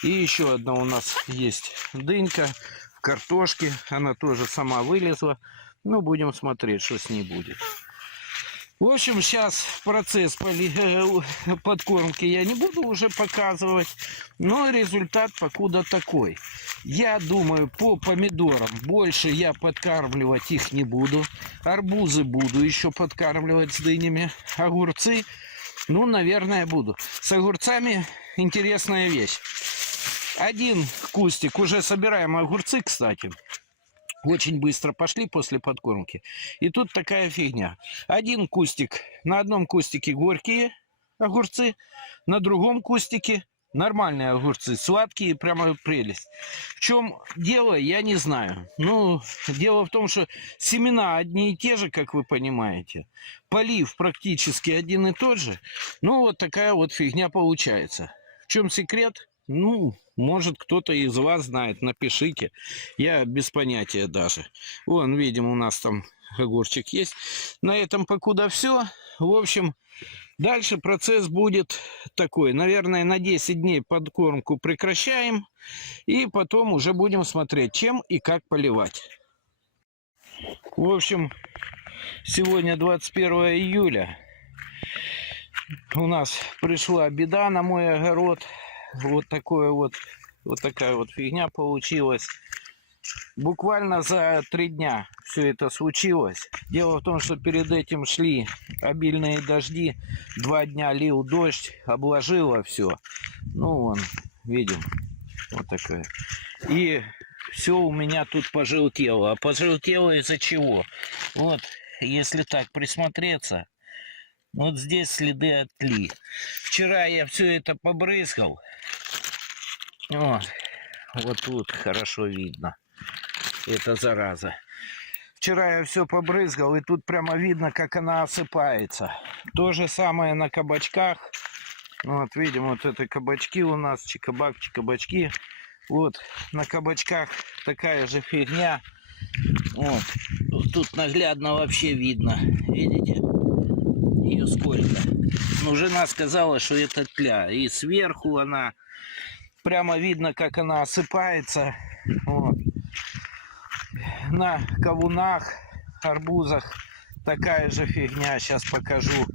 И еще одна у нас есть дынька в картошке. Она тоже сама вылезла. Ну, будем смотреть, что с ней будет. В общем, сейчас процесс подкормки я не буду уже показывать, но результат покуда такой. Я думаю, по помидорам больше я подкармливать их не буду. Арбузы буду еще подкармливать с дынями. Огурцы, ну, наверное, буду. С огурцами интересная вещь. Один кустик, уже собираем огурцы, кстати. Очень быстро пошли после подкормки. И тут такая фигня. Один кустик, на одном кустике горькие огурцы, на другом кустике нормальные огурцы, сладкие, прямо прелесть. В чем дело, я не знаю. Ну, дело в том, что семена одни и те же, как вы понимаете. Полив практически один и тот же. Ну, вот такая вот фигня получается. В чем секрет? Ну, может, кто-то из вас знает, напишите. Я без понятия даже. Вон, видим, у нас там огурчик есть. На этом покуда все. В общем, дальше процесс будет такой. Наверное, на 10 дней подкормку прекращаем. И потом уже будем смотреть, чем и как поливать. В общем, сегодня 21 июля. У нас пришла беда на мой огород. Вот такая вот фигня получилась. Буквально за 3 дня все это случилось. Дело в том, что перед этим шли обильные дожди. 2 дня лил дождь, обложило все. Ну, вон, видим, вот такое. И все у меня тут пожелтело. А пожелтело из-за чего? Вот, если так присмотреться, вот здесь следы от тли. Вчера я все это побрызгал. Вот тут хорошо видно. Это зараза. Вчера я все побрызгал, и тут прямо видно, как она осыпается. То же самое на кабачках. Вот видим, вот это кабачки у нас, чикабак-чикабачки. Вот на кабачках такая же фигня. Вот. Тут наглядно вообще видно. Видите? Ее сколько. Но жена сказала, что это тля. И сверху она... Прямо видно, как она осыпается. Вот. На кавунах, арбузах такая же фигня. Сейчас покажу.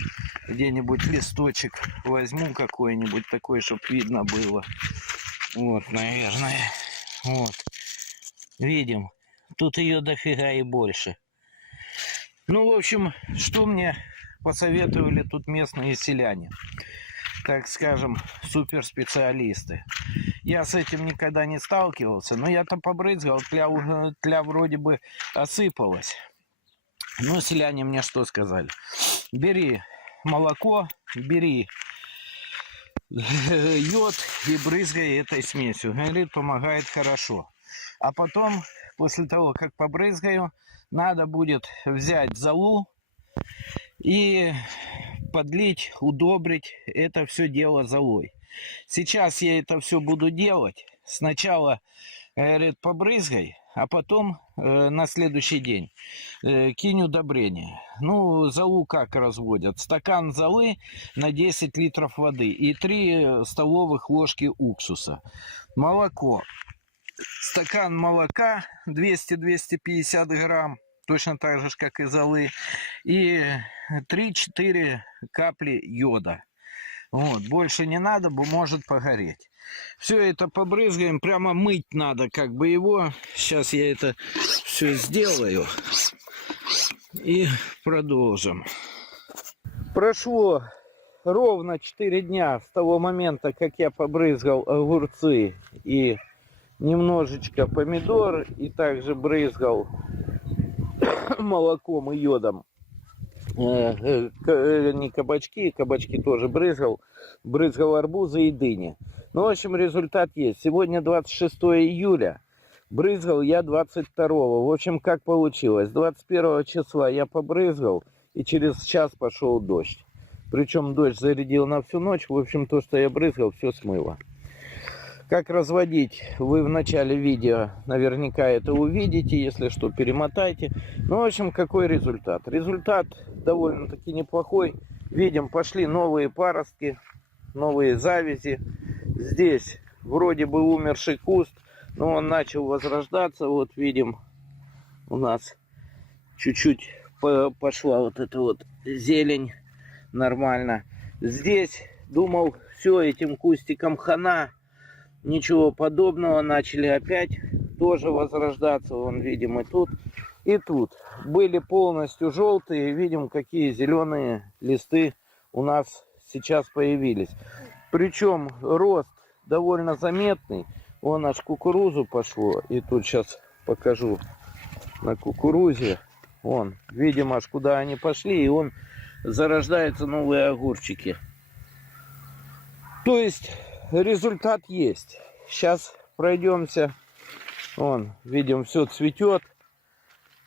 Где-нибудь листочек возьму какой-нибудь такой, чтобы видно было. Вот, наверное. Вот. Видим. Тут ее дофига и больше. Ну, в общем, что мне посоветовали тут местные селяне? Так скажем, суперспециалисты. Я с этим никогда не сталкивался, но я-то побрызгал, тля вроде бы осыпалась. Но селяне мне что сказали? Бери молоко, бери йод и брызгай этой смесью. Говорит, помогает хорошо. А потом, после того, как побрызгаю, надо будет взять золу и подлить, удобрить это все дело золой. Сейчас я это все буду делать. Сначала, говорит, побрызгай, а потом на следующий день кинь удобрение. Ну, золу как разводят? Стакан золы на 10 литров воды и 3 столовых ложки уксуса. Молоко. Стакан молока 200-250 грамм. Точно так же, как и золы. И 3-4 капли йода. Вот, больше не надо, бо может погореть. Все это побрызгаем, прямо мыть надо как бы его. Сейчас я это все сделаю. И продолжим. Прошло ровно 4 дня с того момента, как я побрызгал огурцы и немножечко помидор. И также брызгал молоком и йодом. Не кабачки, кабачки тоже брызгал арбузы и дыни. Ну, в общем, результат есть. Сегодня 26 июля, брызгал я 22-го. В общем, как получилось? 21 числа я побрызгал, и через час пошел дождь. Причем дождь зарядил на всю ночь. В общем, то, что я брызгал, все смыло. Как разводить, вы в начале видео наверняка это увидите. Если что, перемотайте. Ну, в общем, какой результат? Результат довольно-таки неплохой. Видим, пошли новые паростки, новые завязи. Здесь вроде бы умерший куст, но он начал возрождаться. Вот видим, у нас чуть-чуть пошла вот эта вот зелень нормально. Здесь думал, все, этим кустиком хана. Ничего подобного. Начали опять тоже возрождаться. Вон, видим, и тут, и тут. Были полностью желтые. Видим, какие зеленые листы у нас сейчас появились. Причем рост довольно заметный. Вон аж кукурузу пошло. И тут сейчас покажу на кукурузе. Вон, видим аж куда они пошли. И он зарождаются новые огурчики. То есть результат есть. Сейчас пройдемся. Вон, видим, все цветет.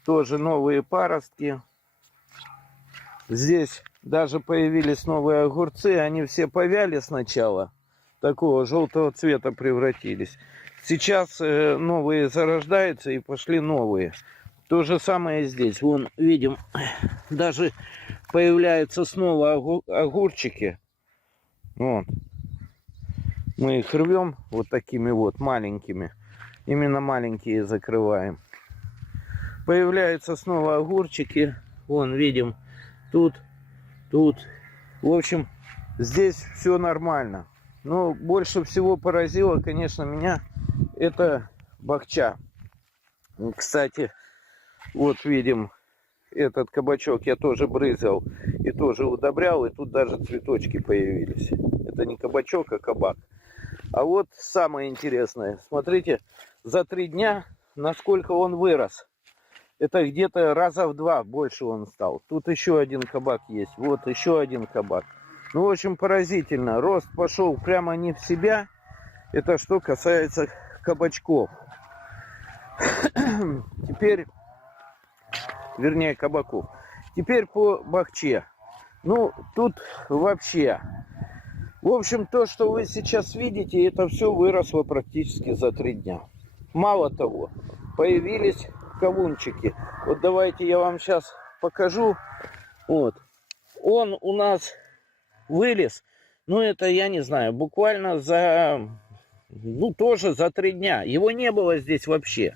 Тоже новые паростки. Здесь даже появились новые огурцы. Они все повяли сначала. Такого желтого цвета превратились. Сейчас новые зарождаются и пошли новые. То же самое здесь. Вон, видим, даже появляются снова огурчики. Вот. Мы их рвем вот такими вот маленькими. Именно маленькие закрываем. Появляются снова огурчики. Вон, видим, тут. В общем, здесь все нормально. Но больше всего поразило, конечно, меня это бахча. Кстати, вот видим, этот кабачок я тоже брызгал и тоже удобрял. И тут даже цветочки появились. Это не кабачок, а кабак. А вот самое интересное. Смотрите, за 3 дня насколько он вырос. Это где-то раза в 2 больше он стал. Тут еще один кабак есть. Вот еще один кабак. Ну, в общем, поразительно. Рост пошел прямо не в себя. Это что касается кабачков. Теперь, вернее, кабаков. Теперь по бахче. Ну, тут вообще. В общем, то, что вы сейчас видите, это все выросло практически за 3 дня. Мало того, появились кавунчики. Вот давайте я вам сейчас покажу. Вот. Он у нас вылез. Ну, это, я не знаю, буквально тоже за 3 дня. Его не было здесь вообще.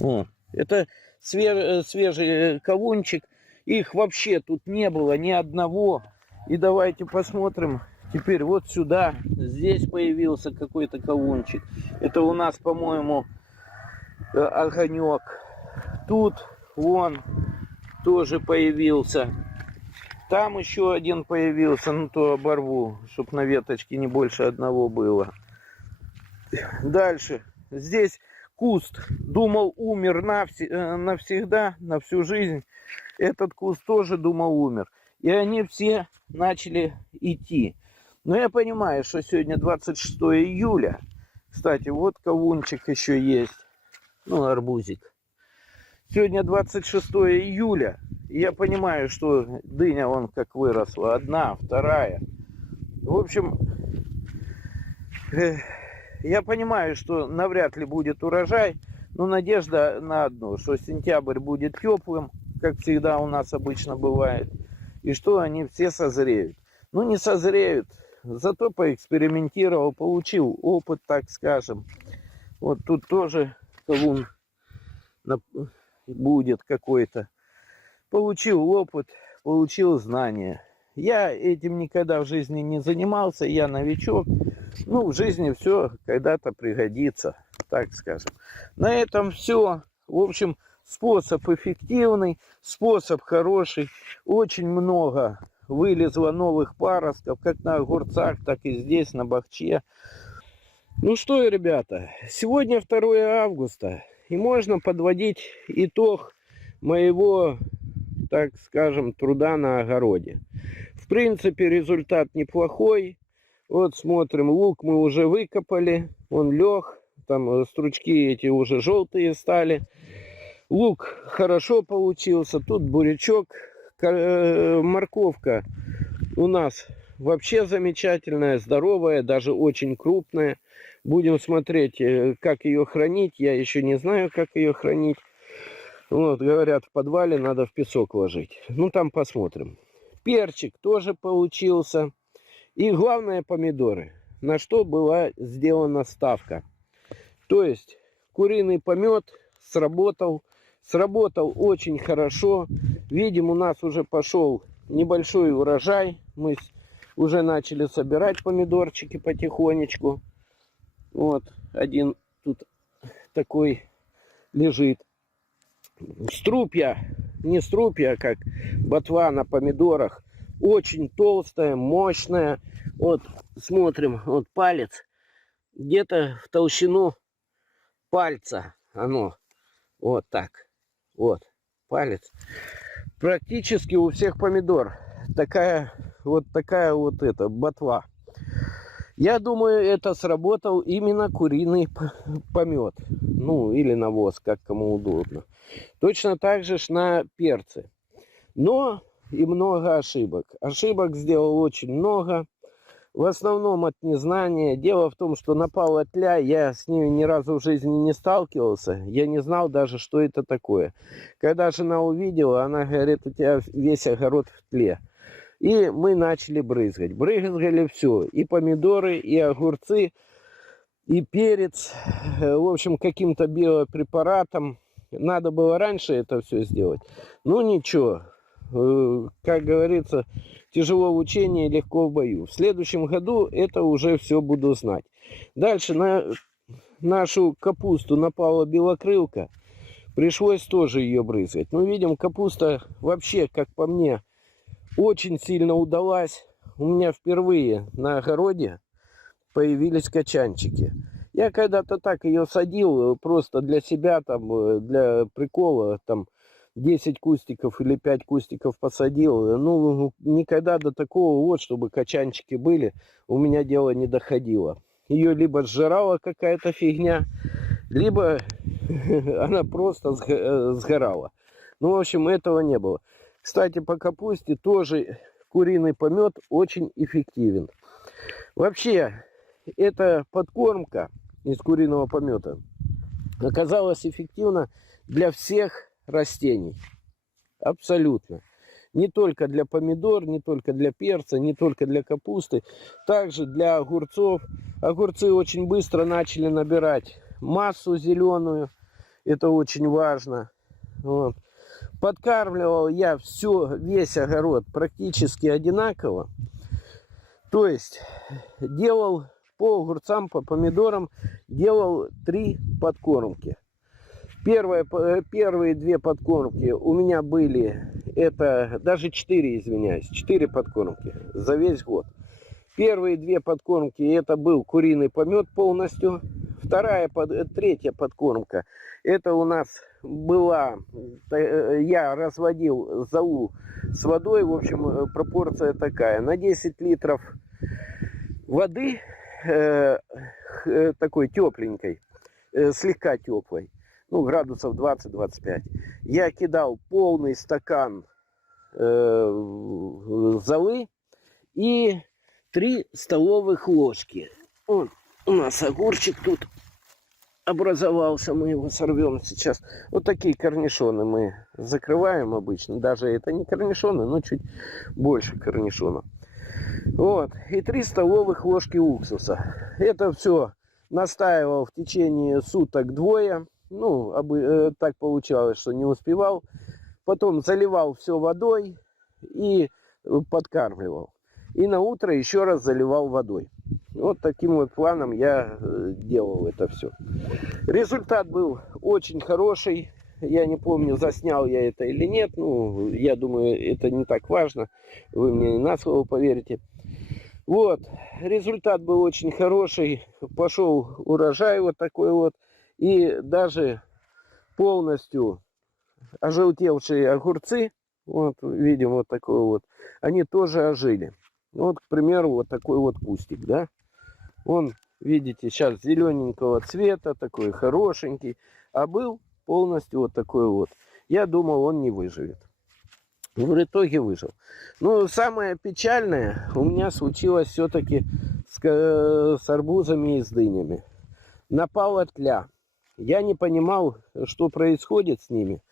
Вот. Это свежий кавунчик. Их вообще тут не было ни одного. И давайте посмотрим. Теперь вот сюда. Здесь появился какой-то кавунчик. Это у нас, по-моему, огонек. Тут вон тоже появился. Там еще один появился. Ну, то оборву, чтобы на веточке не больше одного было. Дальше. Здесь куст. Думал, умер навсегда, на всю жизнь. Этот куст тоже, думал, умер. И они все начали идти. Но я понимаю, что сегодня 26 июля. Кстати, вот кавунчик еще есть. Ну, арбузик. Сегодня 26 июля. И я понимаю, что дыня вон как выросла. 1, 2. В общем, я понимаю, что навряд ли будет урожай. Но надежда на одно, что сентябрь будет теплым, как всегда у нас обычно бывает. И что они все созреют. Ну, не созреют. Зато поэкспериментировал, получил опыт, так скажем. Вот тут тоже кавун будет какой-то. Получил опыт, получил знания. Я этим никогда в жизни не занимался, я новичок. Ну, в жизни все когда-то пригодится, так скажем. На этом все. В общем, способ эффективный, способ хороший. Очень много вылезло новых паростков, как на огурцах, так и здесь, на бахче. Ну что, ребята, сегодня 2 августа. И можно подводить итог моего, так скажем, труда на огороде. В принципе, результат неплохой. Вот смотрим, лук мы уже выкопали. Он лег. Там стручки эти уже желтые стали. Лук хорошо получился. Тут бурячок. Морковка у нас вообще замечательная, здоровая, даже очень крупная. Будем смотреть, как ее хранить. Я еще не знаю, как ее хранить. Вот, говорят, в подвале надо в песок ложить. Ну, там посмотрим. Перчик тоже получился. И главное, помидоры. На что была сделана ставка. То есть, куриный помет сработал. Сработал очень хорошо. Видим, у нас уже пошел небольшой урожай. Мы уже начали собирать помидорчики потихонечку. Вот один тут такой лежит. Струпья, не струпья, а как ботва на помидорах. Очень толстая, мощная. Вот смотрим, вот палец. Где-то в толщину пальца оно. Вот так. Вот палец. Практически у всех помидор такая вот эта ботва. Я думаю, это сработал именно куриный помет. Ну, или навоз, как кому удобно. Точно так же на перце. Но и много ошибок. Ошибок сделал очень много. В основном от незнания. Дело в том, что напала тля, я с ней ни разу в жизни не сталкивался. Я не знал даже, что это такое. Когда жена увидела, она говорит, у тебя весь огород в тле. И мы начали брызгать. Брызгали все. И помидоры, и огурцы, и перец. В общем, каким-то биопрепаратом. Надо было раньше это все сделать. Ну ничего. Как говорится, тяжело в учении, легко в бою. В следующем году это уже все буду знать. Дальше на нашу капусту напала белокрылка. Пришлось тоже ее брызгать. Ну, видим, капуста вообще, как по мне, очень сильно удалась. У меня впервые на огороде появились качанчики. Я когда-то так ее садил, просто для себя, там, для прикола, там, 10 кустиков или 5 кустиков посадил. Ну, никогда до такого, вот, чтобы качанчики были, у меня дело не доходило. Ее либо сжирала какая-то фигня, либо она просто сгорала. Ну, в общем, этого не было. Кстати, по капусте тоже куриный помет очень эффективен. Вообще, эта подкормка из куриного помета оказалась эффективна для всех растений. Абсолютно. Не только для помидор, не только для перца, не только для капусты. Также для огурцов. Огурцы очень быстро начали набирать массу зеленую. Это очень важно. Вот. Подкармливал я весь огород практически одинаково. То есть делал по огурцам, по помидорам, делал 3 подкормки. Первые 2 подкормки у меня были, это даже 4, извиняюсь, 4 подкормки за весь год. Первые 2 подкормки это был куриный помет полностью. Третья подкормка, это у нас была, я разводил золу с водой, в общем, пропорция такая. На 10 литров воды, такой тепленькой, слегка теплой, ну, градусов 20-25, я кидал полный стакан золы и 3 столовых ложки. Вот у нас огурчик тут образовался, мы его сорвем сейчас. Вот такие корнишоны мы закрываем обычно. Даже это не корнишоны, но чуть больше корнишона. Вот. И 3 столовых ложки уксуса. Это все настаивал в течение суток 2. Ну, так получалось, что не успевал. Потом заливал все водой и подкармливал. И на утро еще раз заливал водой. Вот таким вот планом я делал это все. Результат был очень хороший. Я не помню, заснял я это или нет. Ну, я думаю, это не так важно. Вы мне не на слово поверите. Вот. Результат был очень хороший. Пошел урожай вот такой вот. И даже полностью ожелтевшие огурцы, вот видим вот такой вот, они тоже ожили. Вот, к примеру, вот такой вот кустик, да. Он, видите, сейчас зелененького цвета, такой хорошенький. А был полностью вот такой вот. Я думал, он не выживет. В итоге выжил. Но самое печальное у меня случилось все-таки с арбузами и с дынями. Напала тля. Я не понимал, что происходит с ними.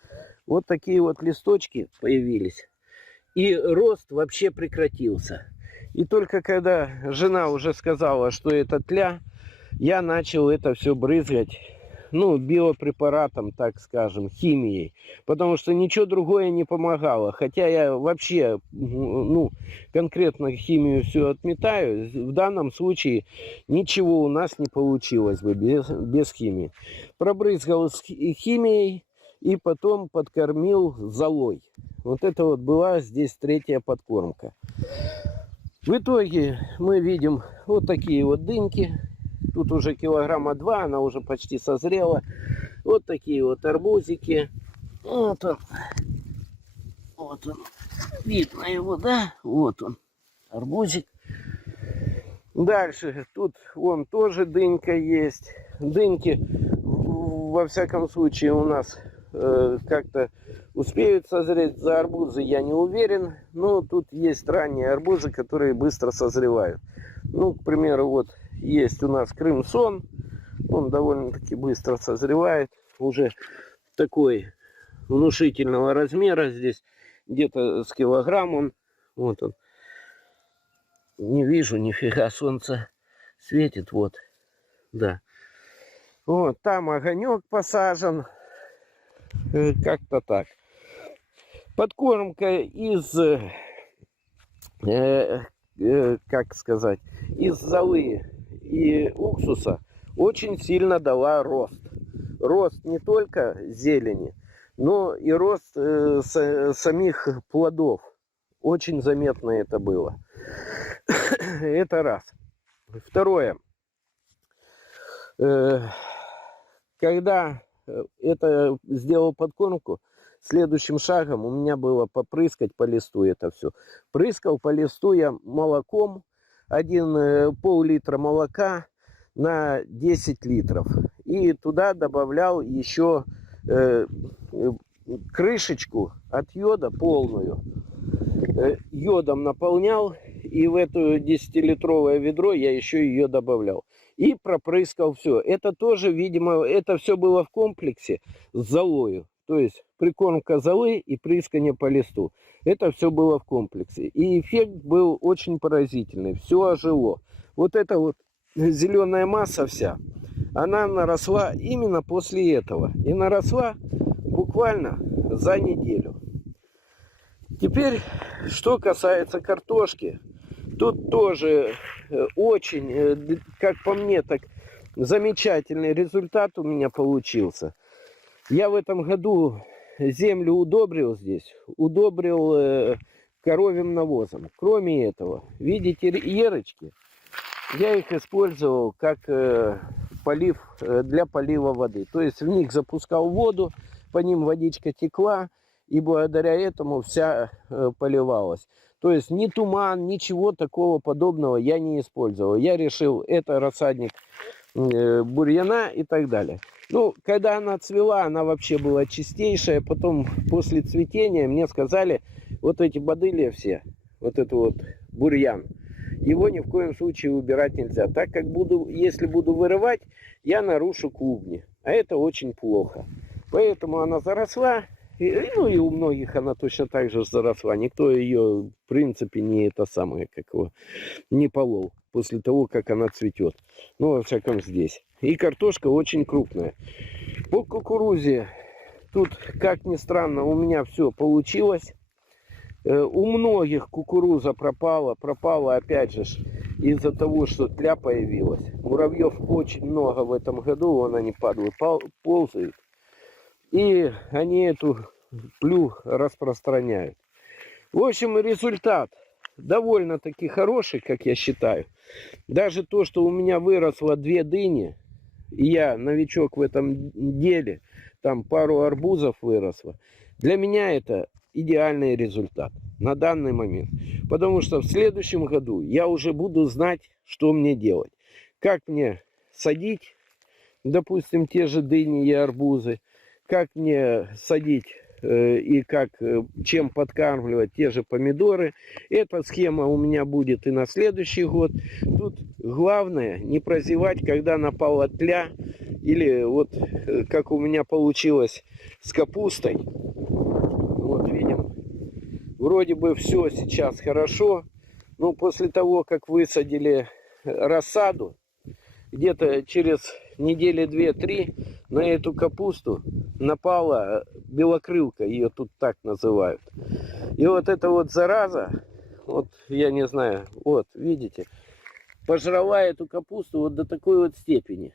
Вот такие вот листочки появились. И рост вообще прекратился. И только когда жена уже сказала, что это тля, я начал это все брызгать ну, биопрепаратом, так скажем, химией. Потому что ничего другое не помогало. Хотя я вообще, ну, конкретно химию все отметаю. В данном случае ничего у нас не получилось бы без химии. Пробрызгал химией и потом подкормил золой. Вот это вот была здесь третья подкормка. В итоге мы видим вот такие вот дыньки. Тут уже килограмма 2, она уже почти созрела. Вот такие вот арбузики. Вот он. Вот он. Видно его, да? Вот он. Арбузик. Дальше. Тут вон тоже дынька есть. Дыньки, во всяком случае, у нас как-то успеют созреть. За арбузы я не уверен. Но тут есть ранние арбузы, которые быстро созревают. Ну, к примеру, вот есть у нас Крым-Сон. Он довольно-таки быстро созревает. Уже такой внушительного размера. Здесь где-то с килограмм он. Вот он. Не вижу нифига, солнце светит. Вот. Да. Вот там огонек посажен. Как-то так. Подкормка из, как сказать, из золы и уксуса очень сильно дала рост. Рост не только зелени, но и рост самих плодов. Очень заметно это было. Это раз. Второе. Когда это сделал подкормку, следующим шагом у меня было попрыскать по листу это все. Прыскал по листу я молоком, пол-литра молока на 10 литров. И туда добавлял еще крышечку от йода полную. Йодом наполнял, и в это 10-литровое ведро я еще ее добавлял. И пропрыскал все. Это тоже, видимо, это все было в комплексе с золою. То есть прикормка золы и прыскание по листу. Это все было в комплексе. И эффект был очень поразительный. Все ожило. Вот эта вот зеленая масса вся, она наросла именно после этого. И наросла буквально за неделю. Теперь, что касается картошки. Тут тоже очень, как по мне, так замечательный результат у меня получился. Я в этом году землю удобрил здесь. Удобрил коровьим навозом. Кроме этого, видите ерочки? Я их использовал как полив для полива воды. То есть в них запускал воду, по ним водичка текла. И благодаря этому вся поливалась. То есть ни туман, ничего такого подобного я не использовал. Я решил, это рассадник бурьяна и так далее. Ну, когда она цвела, она вообще была чистейшая. Потом, после цветения, мне сказали, вот эти бадылья все, вот это вот бурьян, его ни в коем случае убирать нельзя. Так как если буду вырывать, я нарушу клубни. А это очень плохо. Поэтому она заросла. Ну и у многих она точно так же заросла. Никто ее, в принципе, не не полол после того, как она цветет. Ну, во всяком здесь. И картошка очень крупная. По кукурузе тут, как ни странно, у меня все получилось. У многих кукуруза пропала. Пропала, опять же, из-за того, что тля появилась. Муравьев очень много в этом году. Вон они падают, ползают. И они эту плю распространяют. В общем, результат довольно-таки хороший, как я считаю. Даже то, что у меня выросло 2 дыни, и я новичок в этом деле, там пару арбузов выросло. Для меня это идеальный результат на данный момент. Потому что в следующем году я уже буду знать, что мне делать. Как мне садить, допустим, те же дыни и арбузы. Как мне садить и чем подкармливать те же помидоры. Эта схема у меня будет и на следующий год. Тут главное не прозевать, когда напала тля. Или вот как у меня получилось с капустой. Вот видим. Вроде бы все сейчас хорошо. Но после того, как высадили рассаду, где-то через недели 2-3 на эту капусту напала белокрылка, ее тут так называют. И вот эта вот зараза, вот я не знаю, вот видите, пожрала эту капусту вот до такой вот степени.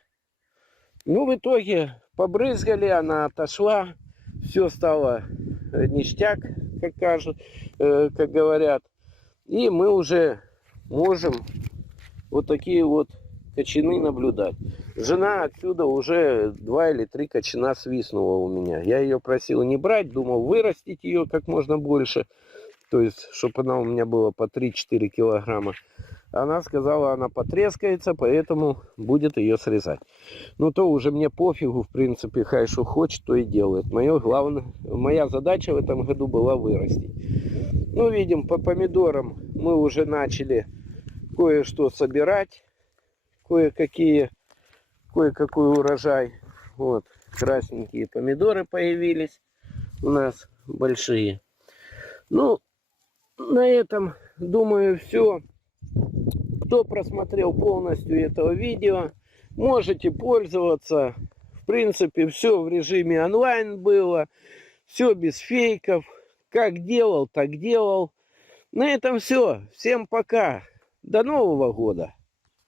Ну, в итоге побрызгали, она отошла, все стало ништяк, как говорят. И мы уже можем вот такие вот кочаны наблюдать. Жена отсюда уже 2 или 3 кочана свистнула у меня. Я ее просил не брать, думал вырастить ее как можно больше. То есть, чтобы она у меня была по 3-4 килограмма. Она сказала, она потрескается, поэтому будет ее срезать. Ну, то уже мне пофигу, в принципе, хай что хочет, то и делает. Моя задача в этом году была вырастить. Ну, видим, по помидорам мы уже начали кое-что собирать. Кое-какой урожай. Вот, красненькие помидоры появились у нас, большие. Ну, на этом, думаю, все. Кто просмотрел полностью этого видео, можете пользоваться. В принципе, все в режиме онлайн было. Все без фейков. Как делал, так делал. На этом все. Всем пока. До Нового года.